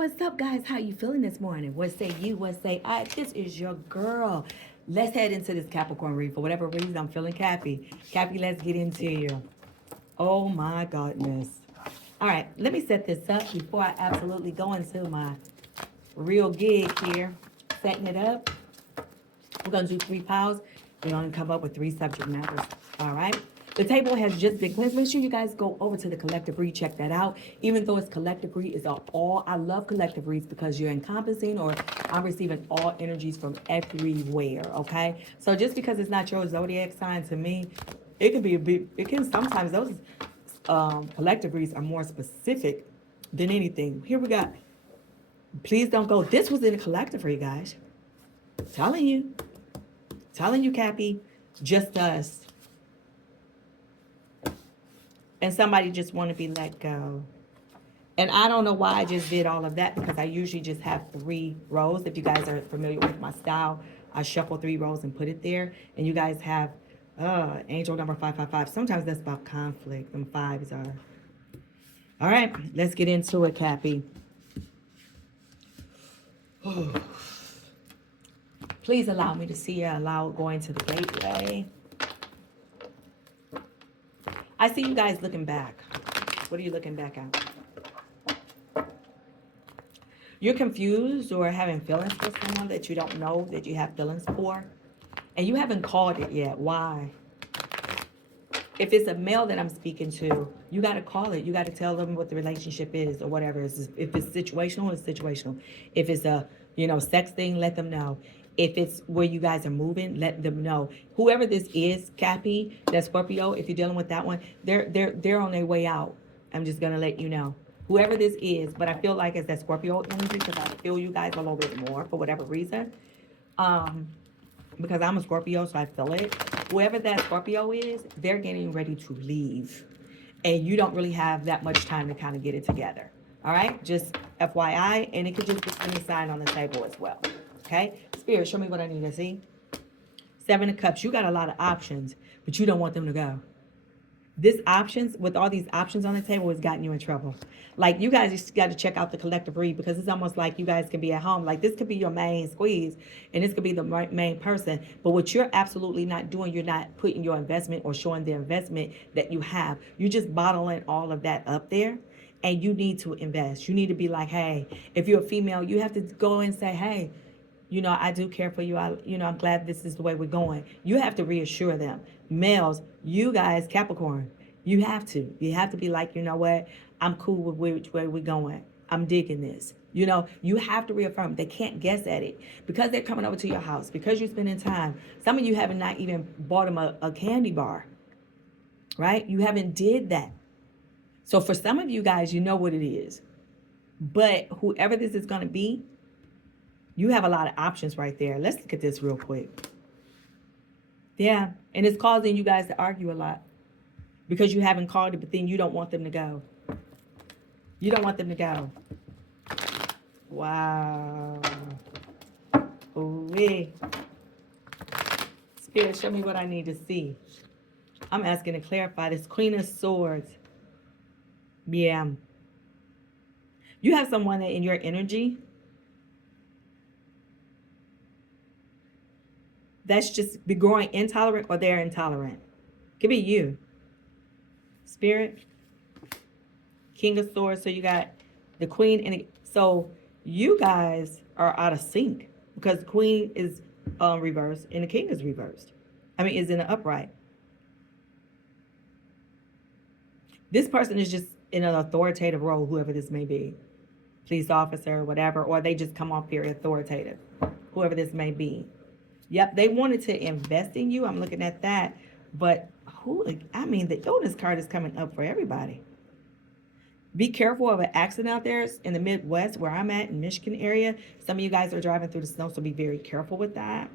What's up, guys? How you feeling this morning? What say you? What say I? This is your girl. Let's head into this Capricorn read. For whatever reason, I'm feeling Cappy. Cappy, let's get into you. Oh my goodness. All right, let me set this up before I absolutely go into my real gig here. Setting it up. We're going to do 3 piles. We're going to come up with 3 subject matters. All right. The table has just been cleansed. Make sure you guys go over to the collective read, check that out. Even though it's collective read, it's all. I love collective reads because you're encompassing, or I'm receiving all energies from everywhere. Okay. So just because it's not your zodiac sign, to me, it can be a bit. It can sometimes those collective reads are more specific than anything. Here we got. Please don't go. This was in a collective read, guys. Telling you. Telling you, Cappy, just us. And somebody just want to be let go. And I don't know why I just did all of that, because I usually just have 3 rows. If you guys are familiar with my style, I shuffle 3 rows and put it there. And you guys have angel number 555. Sometimes that's about conflict. Them 5s are. All right, let's get into it, Cappy. Please allow me to see you. Allow going to the gateway. I see you guys looking back. What are you looking back at? You're confused or having feelings for someone that you don't know that you have feelings for. And you haven't called it yet. Why? If it's a male that I'm speaking to, you got to call it. You got to tell them what the relationship is or whatever. If it's situational, it's situational. If it's a, sex thing, let them know. If it's where you guys are moving, let them know. Whoever this is, Cappy, that Scorpio, if you're dealing with that one, they're on their way out. I'm just gonna let you know. Whoever this is, but I feel like it's that Scorpio energy, because I feel you guys a little bit more for whatever reason. Because I'm a Scorpio, so I feel it. Whoever that Scorpio is, they're getting ready to leave. And you don't really have that much time to kind of get it together. All right? Just FYI, and it could just be any sign on the table as well. Okay? Spirit, show me what I need to see. 7 of Cups. You got a lot of options, but you don't want them to go. This options, with all these options on the table, has gotten you in trouble. Like, you guys just got to check out the collective read, because it's almost like you guys can be at home. Like, this could be your main squeeze, and this could be the main person. But what you're absolutely not doing, you're not putting your investment or showing the investment that you have. You're just bottling all of that up there. And you need to invest. You need to be like, hey, if you're a female, you have to go and say, hey, I do care for you. I'm glad this is the way we're going. You have to reassure them. Males, you guys, Capricorn, you have to. You have to be like, you know what? I'm cool with which way we're going. I'm digging this. You have to reaffirm. They can't guess at it because they're coming over to your house, because you're spending time. Some of you haven't not even bought them a candy bar, right? You haven't did that. So for some of you guys, you know what it is. But whoever this is going to be, you have a lot of options right there. Let's look at this real quick. Yeah, and it's causing you guys to argue a lot because you haven't called it, but then you don't want them to go. You don't want them to go. Wow. Ooh-wee. Spirit, show me what I need to see. I'm asking to clarify this Queen of Swords. Yeah. You have someone that in your energy that's just be growing intolerant, or they're intolerant. Could be you. Spirit. King of Swords. So you got the Queen. So you guys are out of sync because the Queen is reversed and the King is reversed. Is in an upright. This person is just in an authoritative role, whoever this may be. Police officer, whatever. Or they just come off very authoritative. Whoever this may be. Yep, they wanted to invest in you. I'm looking at that. But the illness card is coming up for everybody. Be careful of an accident out there in the Midwest where I'm at, in Michigan area. Some of you guys are driving through the snow, so be very careful with that.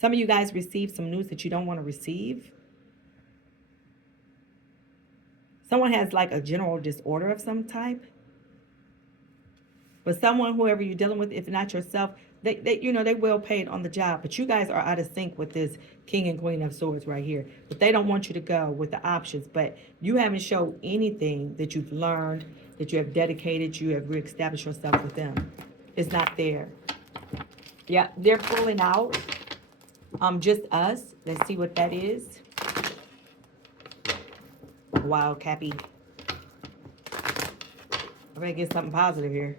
Some of you guys received some news that you don't want to receive. Someone has like a general disorder of some type. But someone, whoever you're dealing with, if not yourself, they well paid on the job, but you guys are out of sync with this king and queen of swords right here. But they don't want you to go with the options. But you haven't shown anything that you've learned, that you have dedicated, you have reestablished yourself with them. It's not there. Yeah, they're pulling out. Just us. Let's see what that is. Wow, Cappy. I better get something positive here.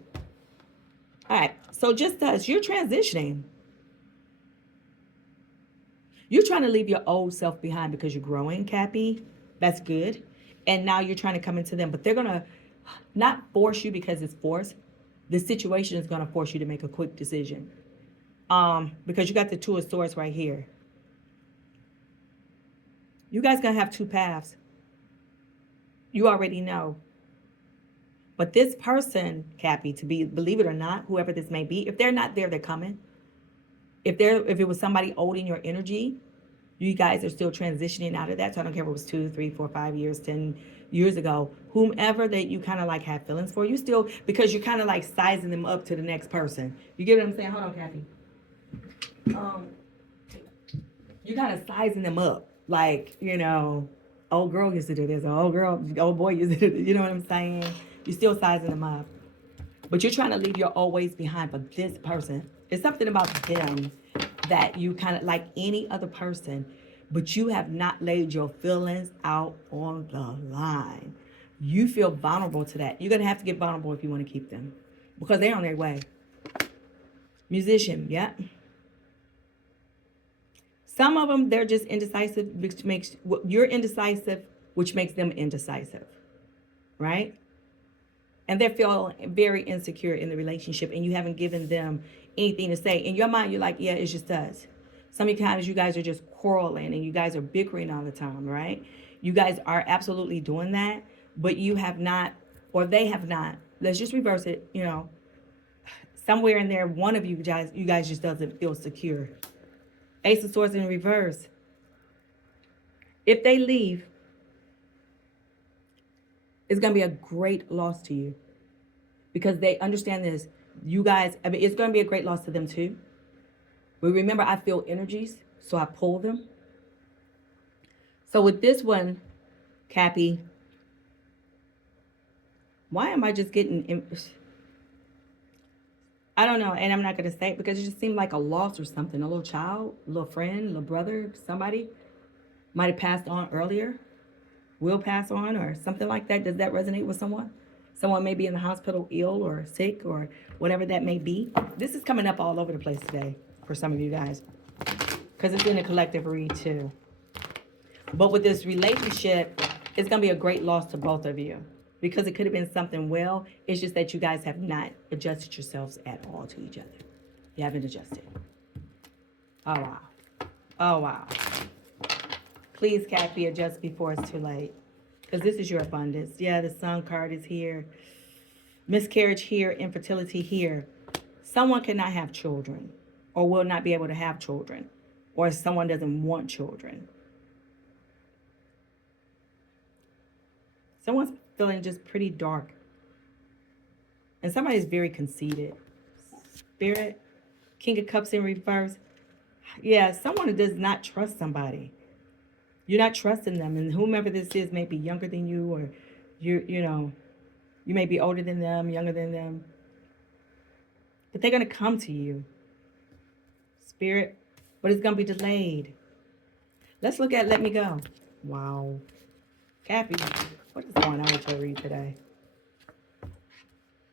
All right, so just us. You're transitioning. You're trying to leave your old self behind because you're growing, Cappy. That's good. And now you're trying to come into them, but they're going to not force you because it's forced. The situation is going to force you to make a quick decision. Because you got the two of swords right here. You guys going to have two paths. You already know. But this person, Cappy, believe it or not, whoever this may be, if they're not there, they're coming. If it was somebody old in your energy, you guys are still transitioning out of that. So I don't care if it was 2, 3, 4, 5 years, 10 years ago, whomever that you kind of like have feelings for, you still, because you're kind of like sizing them up to the next person. You get what I'm saying? Hold on, Cappy. You kind of sizing them up. Like, old girl used to do this, old boy used to do this. You know what I'm saying? You're still sizing them up. But you're trying to leave your old ways behind for this person. It's something about them that you kind of like any other person, but you have not laid your feelings out on the line. You feel vulnerable to that. You're going to have to get vulnerable if you want to keep them because they're on their way. Musician, yeah. Some of them, they're just indecisive, which makes you're indecisive, which makes them indecisive, right? And they feel very insecure in the relationship, and you haven't given them anything to say. In your mind, you're like, yeah, it's just us. Sometimes you guys are just quarreling, and you guys are bickering all the time, right? You guys are absolutely doing that, but you have not, or they have not. Let's just reverse it, Somewhere in there, one of you guys just doesn't feel secure. Ace of Swords in reverse. If they leave, it's going to be a great loss to you because they understand this. You guys, it's going to be a great loss to them too. But remember, I feel energies, so I pull them. So with this one, Cappy, why am I just getting... I don't know, and I'm not going to say it because it just seemed like a loss or something. A little child, a little friend, a little brother, somebody might have passed on earlier. Will pass on or something like that. Does that resonate with someone? Someone may be in the hospital ill or sick or whatever that may be. This is coming up all over the place today for some of you guys because it's in a collective read too. But with this relationship, it's going to be a great loss to both of you because it could have been something well. It's just that you guys have not adjusted yourselves at all to each other. You haven't adjusted. Oh, wow. Oh, wow. Please, Cappy, adjust before it's too late. Because this is your abundance. Yeah, the Sun card is here. Miscarriage here, infertility here. Someone cannot have children or will not be able to have children. Or someone doesn't want children. Someone's feeling just pretty dark. And somebody's very conceited. Spirit, King of Cups in reverse. Yeah, someone does not trust somebody. You're not trusting them, and whomever this is may be younger than you, or you may be older than them, younger than them. But they're going to come to you, Spirit, but it's going to be delayed. Let's look at Let Me Go. Wow. Cappy, what is going on with your read today?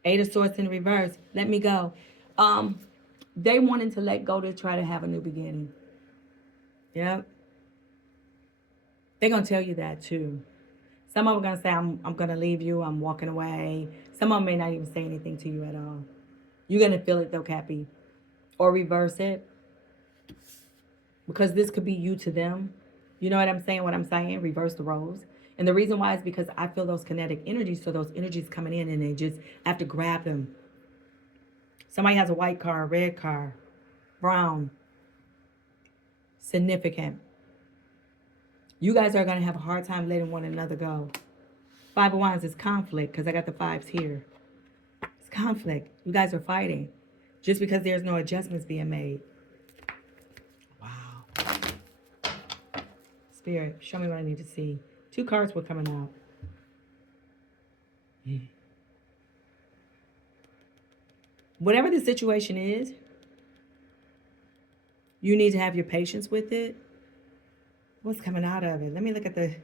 Eight of Swords in reverse. Let me go. They wanted to let go to try to have a new beginning. Yep. They're going to tell you that too. Some of them are going to say, I'm going to leave you. I'm walking away. Some of them may not even say anything to you at all. You're going to feel it though, Cappy. Or reverse it. Because this could be you to them. You know what I'm saying? What I'm saying? Reverse the roles. And the reason why is because I feel those kinetic energies. So those energies coming in and they just have to grab them. Somebody has a white car, red car, brown. Significant. You guys are going to have a hard time letting one another go. Five of Wands is conflict because I got the fives here. It's conflict. You guys are fighting. just because there's no adjustments being made. Wow. Spirit, show me what I need to see. 2 cards were coming out. Whatever the situation is, you need to have your patience with it. What's coming out of it? Let me look at the...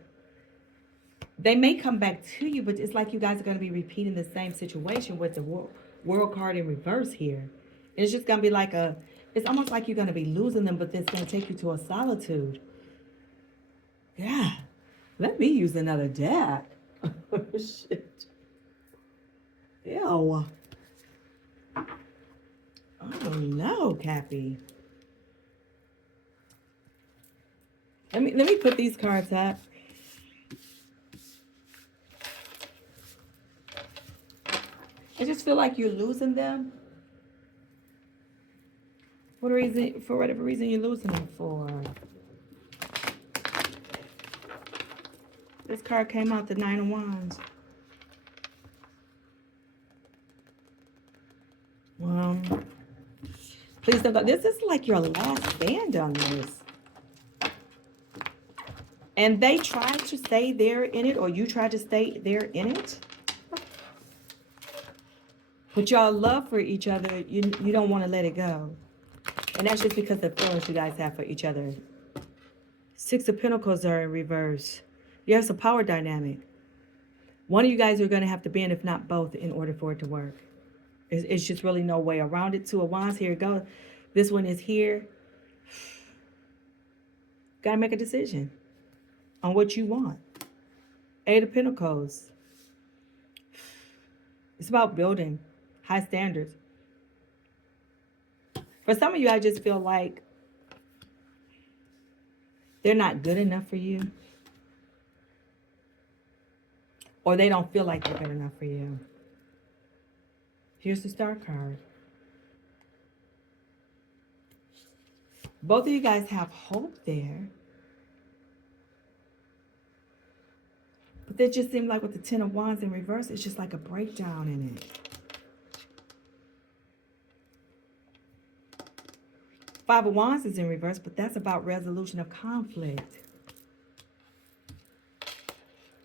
They may come back to you, but it's like you guys are going to be repeating the same situation with the world card in reverse here. It's just going to be like a... It's almost like you're going to be losing them, but it's going to take you to a solitude. Yeah. Let me use another deck. Oh, shit. Ew. Oh, no, Cappy. Let me put these cards up. I just feel like you're losing them. What reason? For whatever reason you're losing them for. This card came out, the 9 of Wands. Please don't go. This is like your last stand on this. And they tried to stay there in it, or you tried to stay there in it. But y'all love for each other, you don't want to let it go. And that's just because of the feelings you guys have for each other. 6 of Pentacles are in reverse. You have some power dynamic. One of you guys are going to have to bend, if not both, in order for it to work. It's just really no way around it. 2 of Wands, here it goes. This one is here. Got to make a decision on what you want. 8 of Pentacles. It's about building high standards. For some of you, I just feel like they're not good enough for you. Or they don't feel like they're good enough for you. Here's the Star card. Both of you guys have hope there. But it just seemed like with the 10 of Wands in reverse, it's just like a breakdown in it. 5 of Wands is in reverse, but that's about resolution of conflict.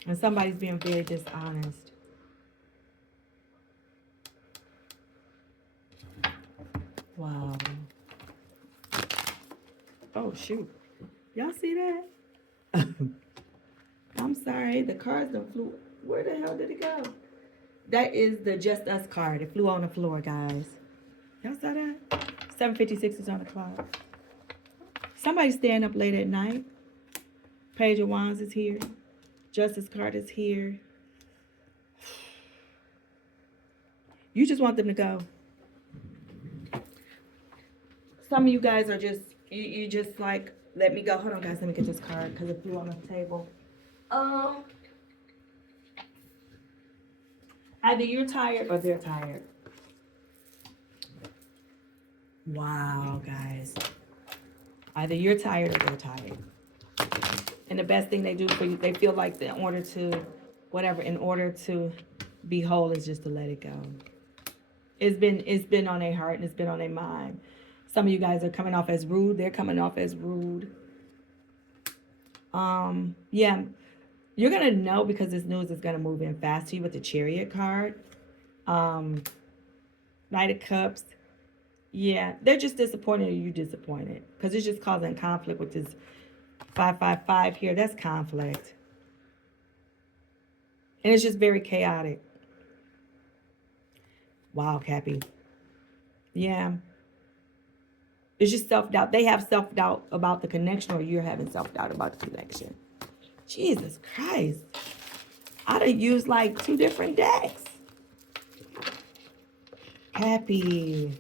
And somebody's being very dishonest. Wow. Oh, shoot. Y'all see that? I'm sorry. The cards done flew. Where the hell did it go? That is the Just Us card. It flew on the floor, guys. Y'all saw that? 7:56 is on the clock. Somebody's staying up late at night. Page of Wands is here. Justice card is here. You just want them to go. Some of you guys are just, you just like, let me go. Hold on, guys. Let me get this card because it flew on the table. Either you're tired or they're tired. Wow, guys. Either you're tired or they're tired. And the best thing they do for you, they feel like in order to be whole is just to let it go. It's been on their heart and it's been on their mind. Some of you guys are coming off as rude. They're coming off as rude. Yeah. You're going to know because this news is going to move in fast to you with the Chariot card. Knight of Cups. Yeah, they're just disappointed or you disappointed. Because it's just causing conflict with this 555 here. That's conflict. And it's just very chaotic. Wow, Cappy. Yeah. It's just self-doubt. They have self-doubt about the connection or you're having self-doubt about the connection. Jesus Christ. I'd have used like 2 different decks. Cappy.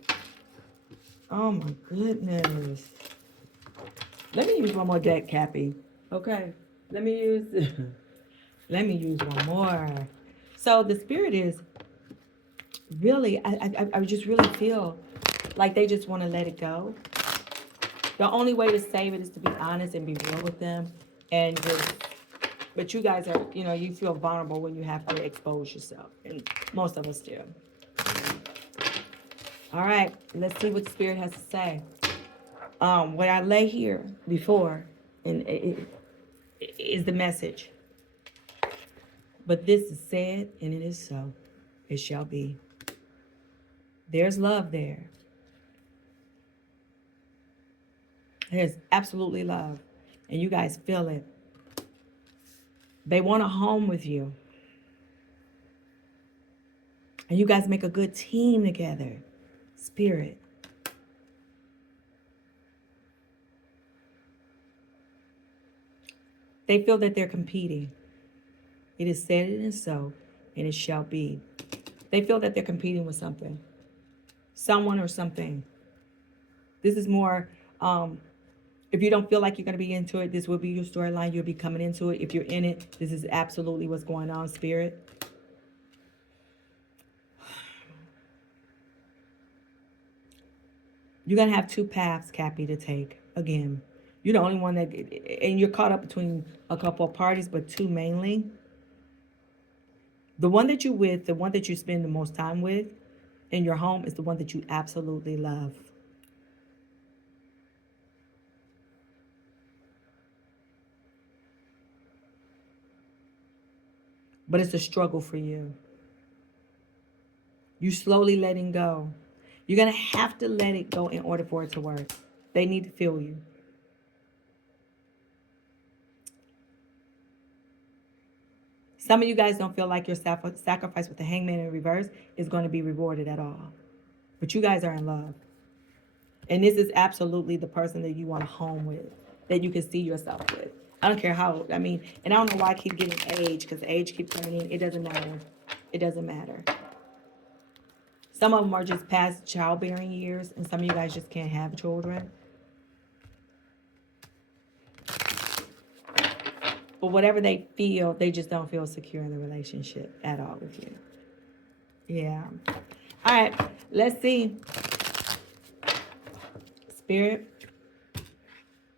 Oh my goodness. Let me use one more deck, Cappy. Okay. Let me use one more. So the spirit is really, I just really feel like they just want to let it go. The only way to save it is to be honest and be real with them. And just, but you guys are, you feel vulnerable when you have to expose yourself. And most of us do. All right, let's see what the Spirit has to say. What I lay here before and it is the message. But this is said, and it is so. It shall be. There's love there. There's absolutely love. And you guys feel it. They want a home with you. And you guys make a good team together. Spirit. They feel that they're competing. It is said, it is so, and it shall be. They feel that they're competing with something. Someone or something. This is more, if you don't feel like you're going to be into it, this will be your storyline. You'll be coming into it. If you're in it, this is absolutely what's going on, Spirit. You're going to have two paths, Cappy, to take. Again, you're the only one that, and you're caught up between a couple of parties, but two mainly. The one that you're with, the one that you spend the most time with in your home is the one that you absolutely love. But it's a struggle for you. You slowly letting go. You're going to have to let it go in order for it to work. They need to feel you. Some of you guys don't feel like your sacrifice with the hangman in reverse is going to be rewarded at all. But you guys are in love. And this is absolutely the person that you want a home with, that you can see yourself with. I don't care how, I mean, and I don't know why I keep getting age, because age keeps coming in. It doesn't matter. It doesn't matter. Some of them are just past childbearing years, and some of you guys just can't have children. But whatever they feel, they just don't feel secure in the relationship at all with you. Yeah. All right, let's see. Spirit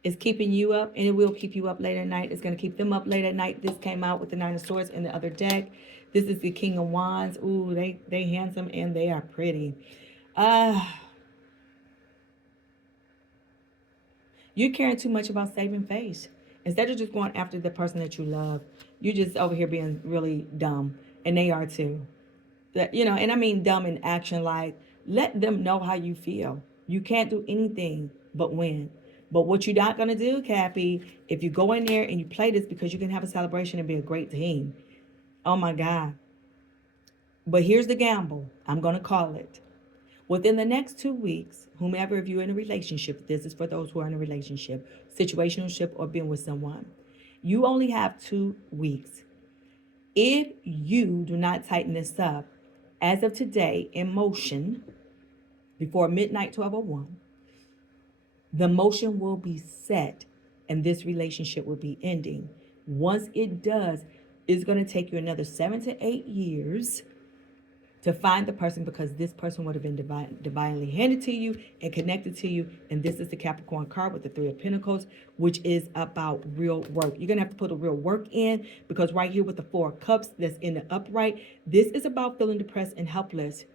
is keeping you up, and it will keep you up late at night. It's going to keep them up late at night. This came out with the Nine of Swords in the other deck. This is the King of Wands. Ooh, they handsome and they are pretty. You're caring too much about saving face. Instead of just going after the person that you love, you're just over here being really dumb. And they are too. That, you know, and I mean dumb in action, like, let them know how you feel. You can't do anything but win. But what you're not going to do, Cappy, if you go in there and you play this because you can have a celebration and be a great team. Oh, my God. But here's the gamble. I'm going to call it. Within the next 2 weeks, whomever, if you're in a relationship, this is for those who are in a relationship, situationship, or being with someone, you only have 2 weeks. If you do not tighten this up, as of today, in motion, before midnight 12:01, the motion will be set and this relationship will be ending. Once it does, it's going to take you another 7 to 8 years to find the person, because this person would have been divinely handed to you and connected to you. And this is the Capricorn card with the Three of Pentacles, which is about real work. You're going to have to put a real work in, because right here with the Four of Cups that's in the upright, this is about feeling depressed and helpless.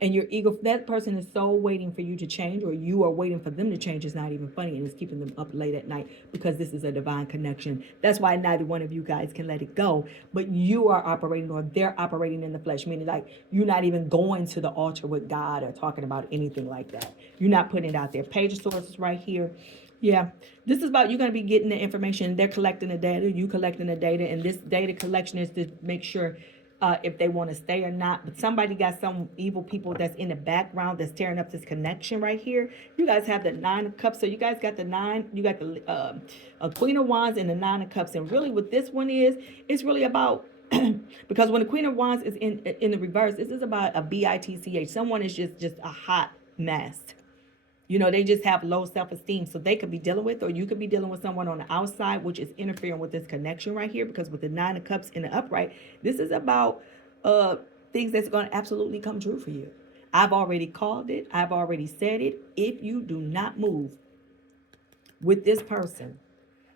And your ego, that person is so waiting for you to change, or you are waiting for them to change. It's not even funny, and it's keeping them up late at night, because this is a divine connection. That's why neither one of you guys can let it go. But you are operating, or they're operating in the flesh, meaning like you're not even going to the altar with God or talking about anything like that. You're not putting it out there. Page of Swords is right here. Yeah, this is about, you're going to be getting the information. They're collecting the data, you collecting the data, and this data collection is to make sure if they want to stay or not. But somebody got some evil people that's in the background that's tearing up this connection right here. You guys have the Nine of Cups, so you guys got the nine, you got the Queen of Wands and the Nine of Cups. And really what this one is, it's really about because when the Queen of Wands is in the reverse, this is about a bitch. Someone is just a hot mess. You know, they just have low self-esteem. So they could be dealing with, or you could be dealing with someone on the outside, which is interfering with this connection right here. Because with the Nine of Cups in the upright, this is about things that's going to absolutely come true for you. I've already called it. I've already said it. If you do not move with this person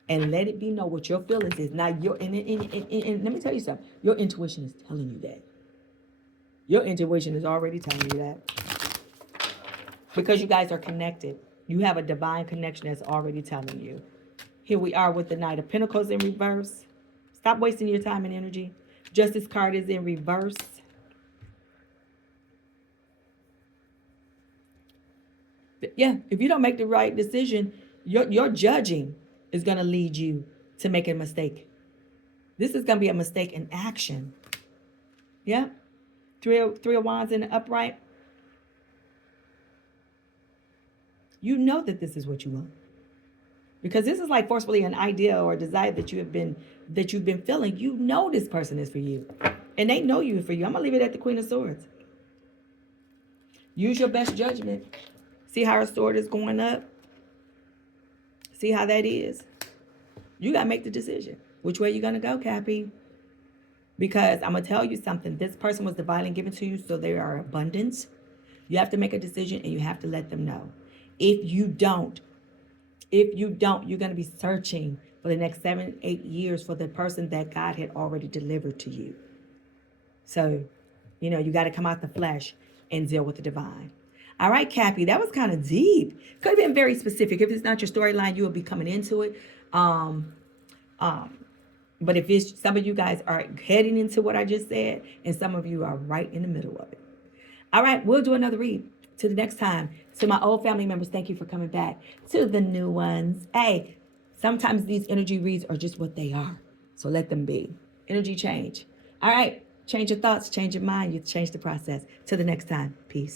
and let it be know what your feelings is. Now, and let me tell you something. Your intuition is telling you that. Your intuition is already telling you that. because you guys are connected. You have a divine connection that's already telling you. Here we are with the Knight of Pentacles in reverse. Stop wasting your time and energy. Justice card is in reverse. Yeah, if you don't make the right decision, your judging is going to lead you to make a mistake. This is going to be a mistake in action. Yeah. Three of Wands in the upright. You know that this is what you want. Because this is like forcefully an idea or a desire that you've been feeling. You know this person is for you. And they know you for you. I'm going to leave it at the Queen of Swords. Use your best judgment. See how her sword is going up? See how that is? You got to make the decision. Which way you going to go, Cappy? Because I'm going to tell you something. This person was divinely given to you, so they are abundance. You have to make a decision and you have to let them know. If you don't, you're going to be searching for the next 7-8 years for the person that God had already delivered to you. So, you got to come out the flesh and deal with the divine. All right, Cappy, that was kind of deep. Could have been very specific. If it's not your storyline, you will be coming into it. But if it's some of you guys are heading into what I just said, and some of you are right in the middle of it. All right, we'll do another read. To the next time. To my old family members, thank you for coming back. To the new ones, hey, sometimes these energy reads are just what they are. So let them be. Energy change. All right, change your thoughts, change your mind, you change the process. Till the next time, peace.